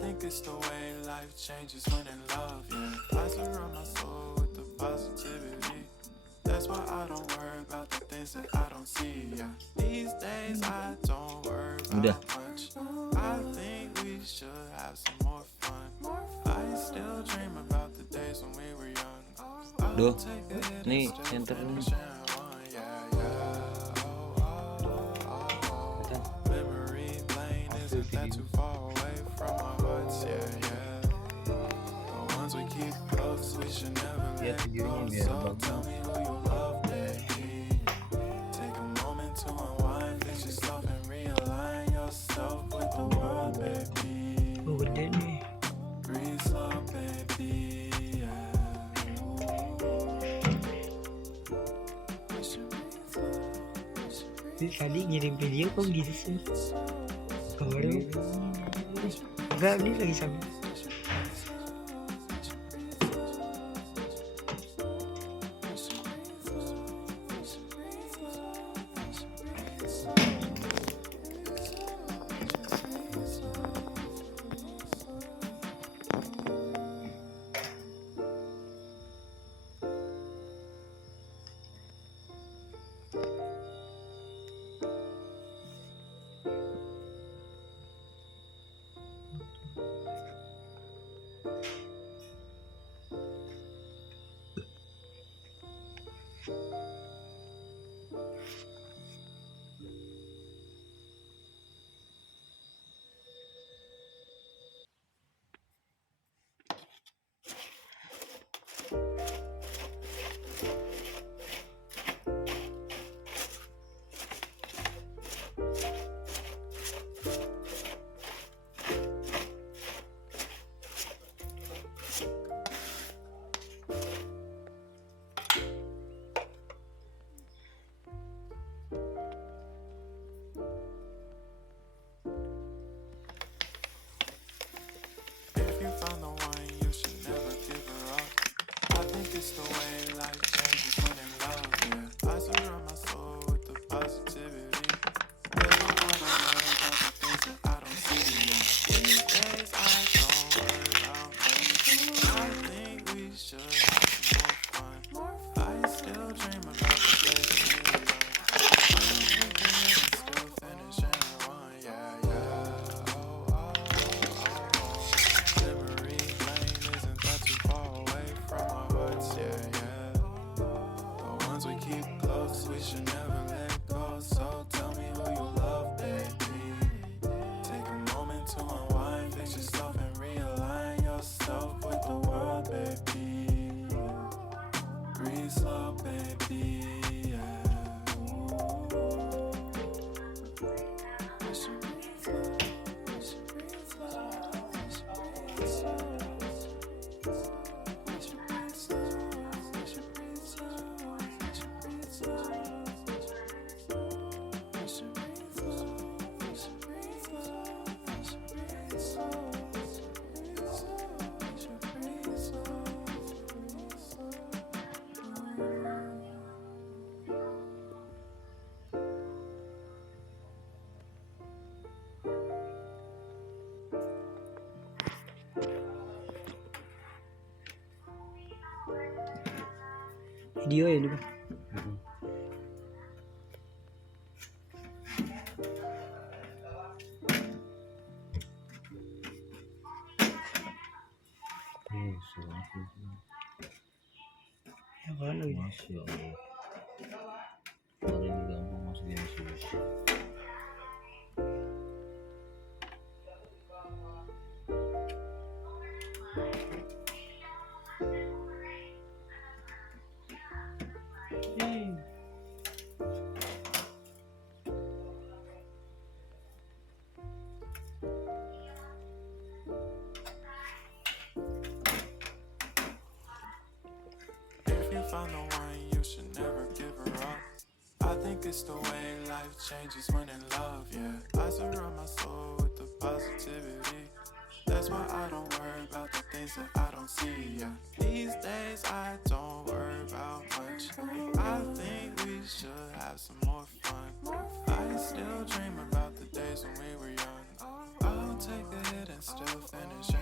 think it's the way life changes when in love, yeah. I surround my soul with the positivity. That's why I don't worry about the things that I don't see, yeah. These days I don't worry about much. I think we should have some more fun. I still dream about the days when we were young. Duh, nih center nih. Memory lane isn't that too far away from our hearts, yeah, yeah. The ones we keep close, we should never let go. So tell me who you love, baby. Take a moment to unwind, fix yourself and realign yourself with the world, baby. Oh, gede nih. Breathe slow, baby. Tadi ngirim video kok gitu sih? Baru enggak, ini lagi sambil It's the way life changes when in love, yeah. I surround my soul with the positivity. There's no one around about the things that I don't see, yeah. These days I don't worry about much. I think we should have some more fun. I still dream about the days when we were young. I'm thinking we can still finish in one, yeah, yeah. Memory lane isn't that too far away from our hearts, yeah, yeah. The ones we keep close, we should never let go. So tell me who you love, baby. Take a moment to unwind, fix yourself and realign yourself with the world, baby. Breathe slow, baby, yeah. We should breathe slow, we should breathe slow, we should breathe slow. video ya ini, Bang. Apaan lagi? Masya Allah. Paling gampang masukin susu. Found the one, you should never give her up. I think it's the way life changes when in love, yeah. I surround my soul with the positivity. That's why I don't worry about the things that I don't see, yeah. These days I don't worry about much. I think we should have some more fun. I still dream about the days when we were young. I'll take a hit and still finish.